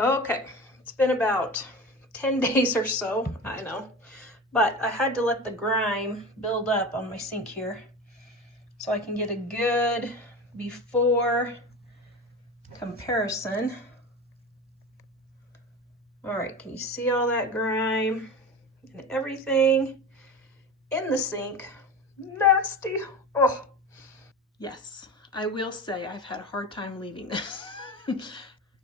Okay, it's been about 10 days or so, I know, but I had to let the grime build up on my sink here so I can get a good before comparison. All right, can you see all that grime and everything in the sink? Nasty. Oh, yes, I will say I've had a hard time leaving this.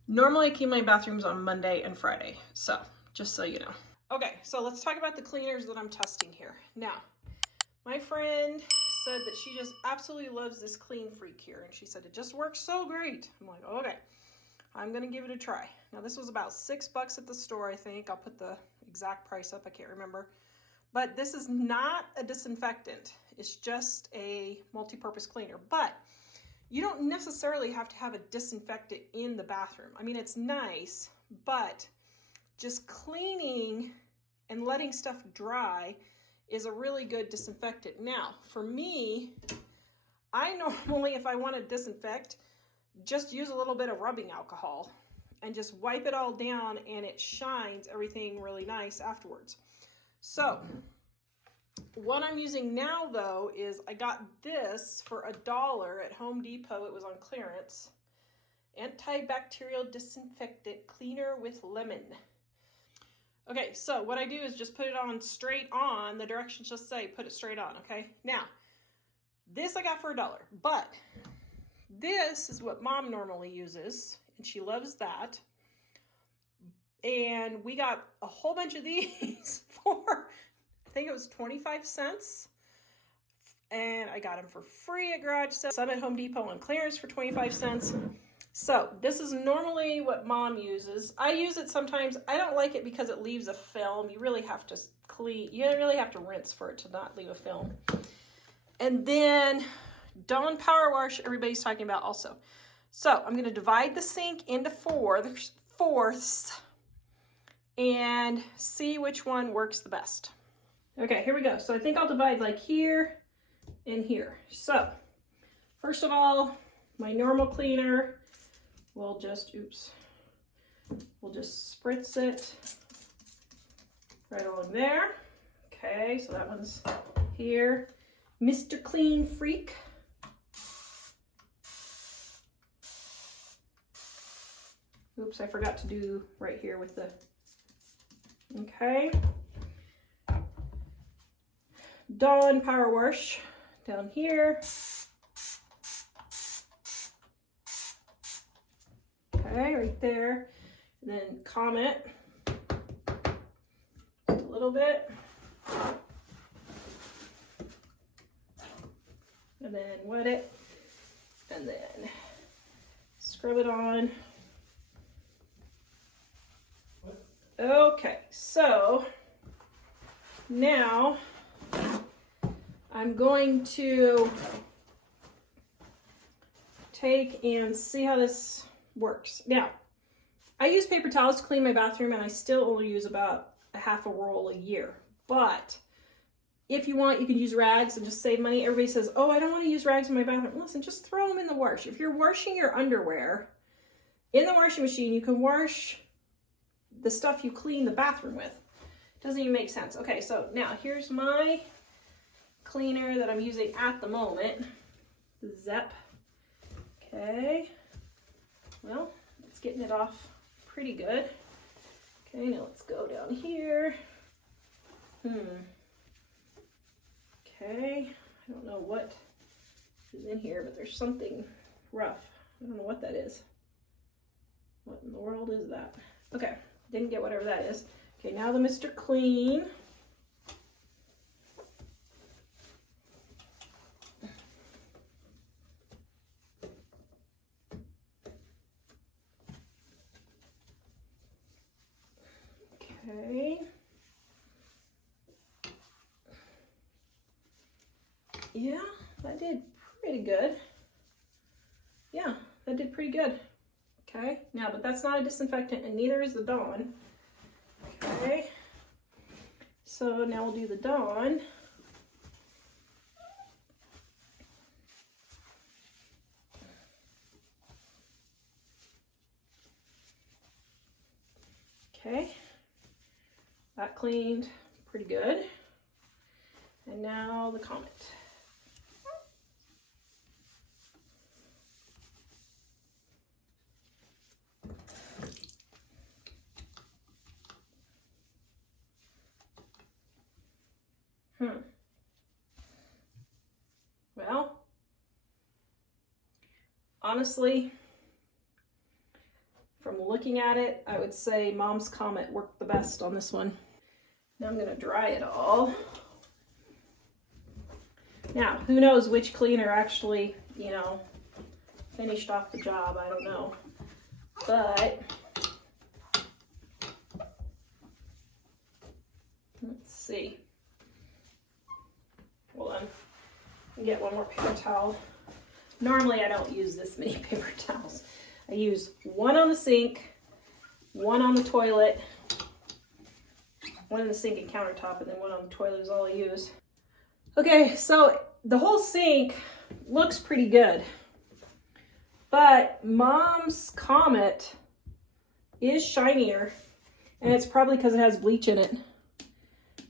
Normally I keep my bathrooms on Monday and Friday, so just so you know. Okay, so let's talk about the cleaners that I'm testing here. Now, my friend said that she just absolutely loves this Clean Freak here, and she said it just works so great. I'm like, okay, I'm gonna give it a try. Now this was about $6 at the store, I think. I'll put the exact price up, I can't remember. But this is not a disinfectant. It's just a multi-purpose cleaner. But you don't necessarily have to have a disinfectant in the bathroom. I mean, it's nice, but just cleaning and letting stuff dry is a really good disinfectant. Now, for me, I normally, if I want to disinfect, just use a little bit of rubbing alcohol and just wipe it all down, and it shines everything really nice afterwards. So what I'm using now, though, is I got this for $1 at Home Depot. It was on clearance. Antibacterial Disinfectant Cleaner with Lemon. Okay, so what I do is just put it on straight on. The directions just say put it straight on, okay? Now, this I got for $1, but this is what Mom normally uses, and she loves that. And we got a whole bunch of these for, I think it was 25 cents. And I got them for free at garage sale. Some at Home Depot on clearance for 25 cents. So this is normally what Mom uses. I use it sometimes. I don't like it because it leaves a film. You really have to clean, you really have to rinse for it to not leave a film. And then Dawn Powerwash, everybody's talking about also. So I'm gonna divide the sink into fourths and see which one works the best. Okay, here we go. So I think I'll divide like here and here. So first of all, my normal cleaner, we'll just spritz it right along there. Okay, so that one's here. Mr. Clean Freak. Oops, I forgot to do right here with the, okay. Dawn Powerwash down here. Okay, right there. And then Comet, just a little bit. And then wet it, and then scrub it on. Okay, so now I'm going to take and see how this works. Now, I use paper towels to clean my bathroom, and I still only use about a half a roll a year. But if you want, you can use rags and just save money. Everybody says, oh, I don't want to use rags in my bathroom. Listen, just throw them in the wash. If you're washing your underwear in the washing machine, you can wash the stuff you clean the bathroom with. Doesn't even make sense. Okay, so now here's my cleaner that I'm using at the moment, the Zep. Okay, well, it's getting it off pretty good. Okay, now let's go down here. Okay, I don't know what is in here, but there's something rough. I don't know what that is. What in the world is that? Okay, didn't get whatever that is. Okay, now the Mr. Clean. Okay. Yeah, that did pretty good. Yeah, that did pretty good. Okay, now, but that's not a disinfectant, and neither is the Dawn. Okay, so now we'll do the Dawn. Okay, that cleaned pretty good. And now the Comet. Well, honestly, from looking at it, I would say Mom's Comet worked the best on this one. Now I'm going to dry it all. Now, who knows which cleaner actually, you know, finished off the job. I don't know. But let's see. Hold on. I'll get one more paper towel. Normally I don't use this many paper towels. I use one on the sink, one on the toilet, one in the sink and countertop, and then one on the toilet is all I use. Okay, so the whole sink looks pretty good, but Mom's Comet is shinier, and it's probably because it has bleach in it.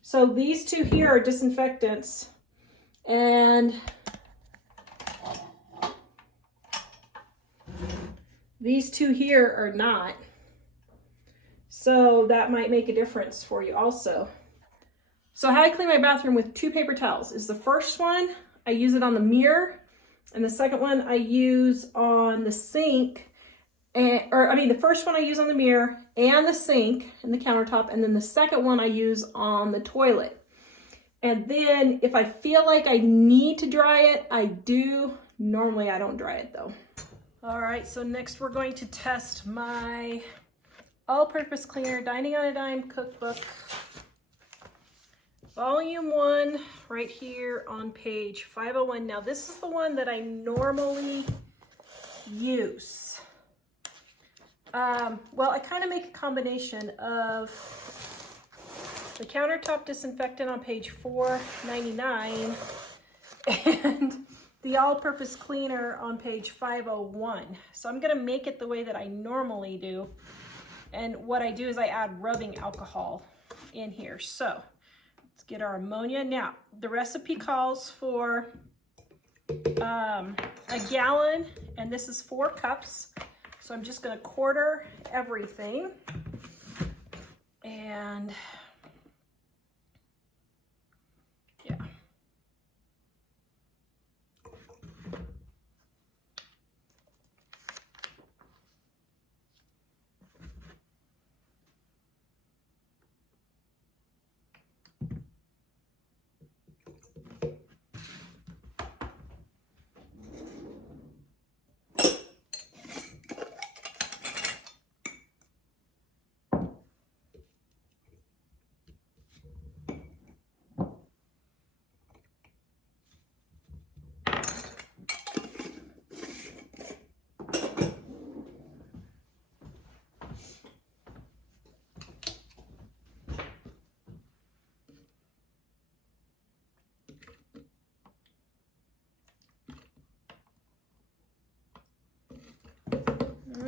So these two here are disinfectants, and these two here are not. So that might make a difference for you also. So how I clean my bathroom with two paper towels is the first one, I use it on the mirror, and the second one I use on the sink, the first one I use on the mirror and the sink and the countertop, and then the second one I use on the toilet. And then if I feel like I need to dry it, I do. Normally I don't dry it though. All right, so next we're going to test my all-purpose cleaner Dining on a Dime cookbook. Volume 1 right here on page 501. Now this is the one that I normally use. Well, I kind of make a combination of the countertop disinfectant on page 499 and the all-purpose cleaner on page 501. So I'm gonna make it the way that I normally do. And what I do is I add rubbing alcohol in here. So let's get our ammonia. Now, the recipe calls for a gallon, and this is 4 cups. So I'm just gonna quarter everything. And yeah.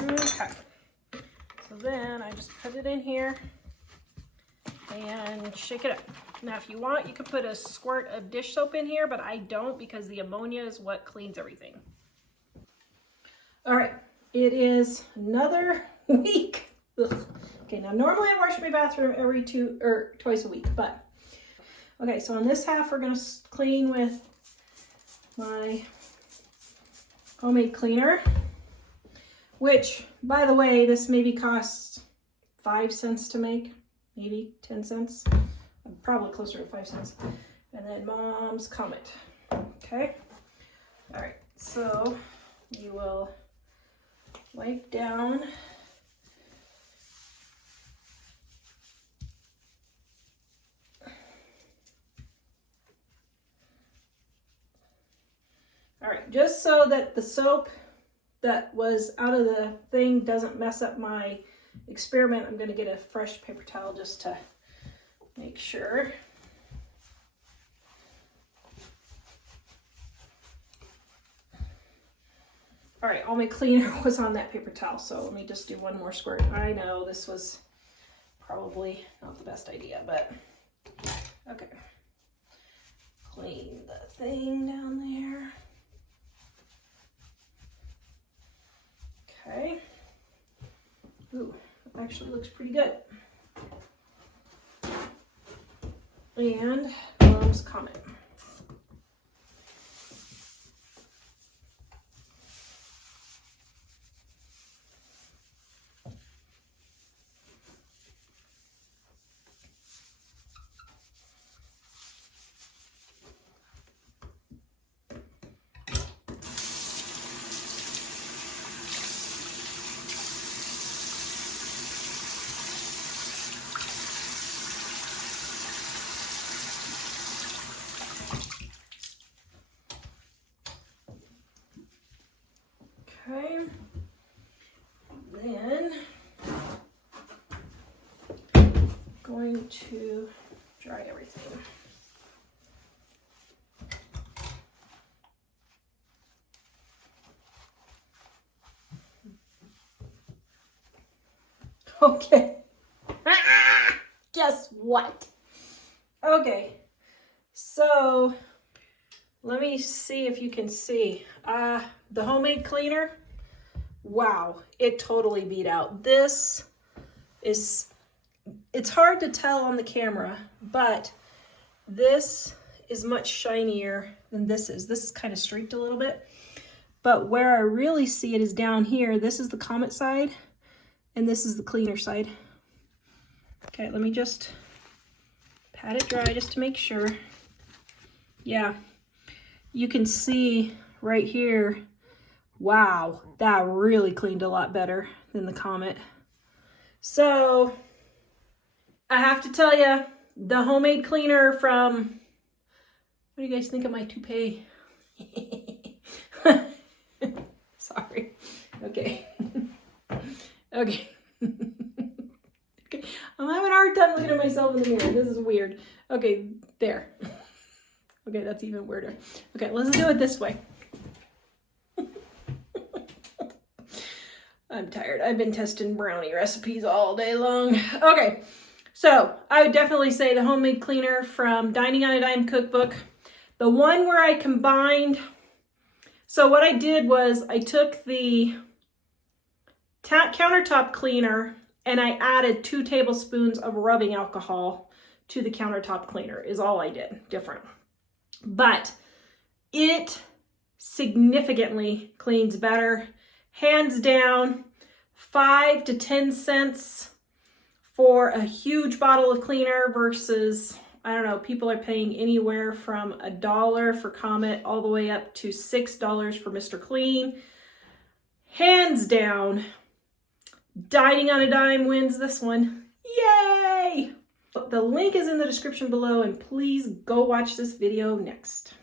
Okay, so then I just put it in here and shake it up. Now if you want, you could put a squirt of dish soap in here, but I don't because the ammonia is what cleans everything. All right, it is another week. Ugh. Okay, now normally I wash my bathroom every twice a week, but okay, so on this half we're gonna clean with my homemade cleaner, which, by the way, this maybe costs 5 cents to make, maybe 10 cents. Probably closer to 5 cents. And then Mom's Comet. Okay. All right. So you will wipe down. All right. Just so that the soap that was out of the thing doesn't mess up my experiment, I'm going to get a fresh paper towel just to make sure. All right, all my cleaner was on that paper towel, so let me just do one more squirt. I know this was probably not the best idea, but okay. Clean the thing down there. Okay. Ooh, it actually looks pretty good. And comes Comet. Okay, then going to dry everything. Okay, guess what? Okay, so let me see if you can see. The homemade cleaner, wow, it totally beat out. This is, it's hard to tell on the camera, but this is much shinier than this is. This is kind of streaked a little bit, but where I really see it is down here. This is the Comet side, and this is the cleaner side. Okay, let me just pat it dry just to make sure. Yeah, you can see right here, wow, that really cleaned a lot better than the Comet. So I have to tell you, the homemade cleaner from, what do you guys think of my toupee? Sorry. Okay. Okay. Okay. I'm having a hard time looking at myself in the mirror. This is weird. Okay, there. Okay, that's even weirder. Okay, let's do it this way. I'm tired. I've been testing brownie recipes all day long. Okay, so I would definitely say the homemade cleaner from Dining on a Dime cookbook. The one where I combined, so what I did was I took the countertop cleaner and I added 2 tablespoons of rubbing alcohol to the countertop cleaner is all I did different. But it significantly cleans better. Hands down, 5 to 10 cents for a huge bottle of cleaner versus, I don't know, people are paying anywhere from $1 for Comet all the way up to $6 for Mr. Clean. Hands down, Dining on a Dime wins this one. Yay! The link is in the description below, and please go watch this video next.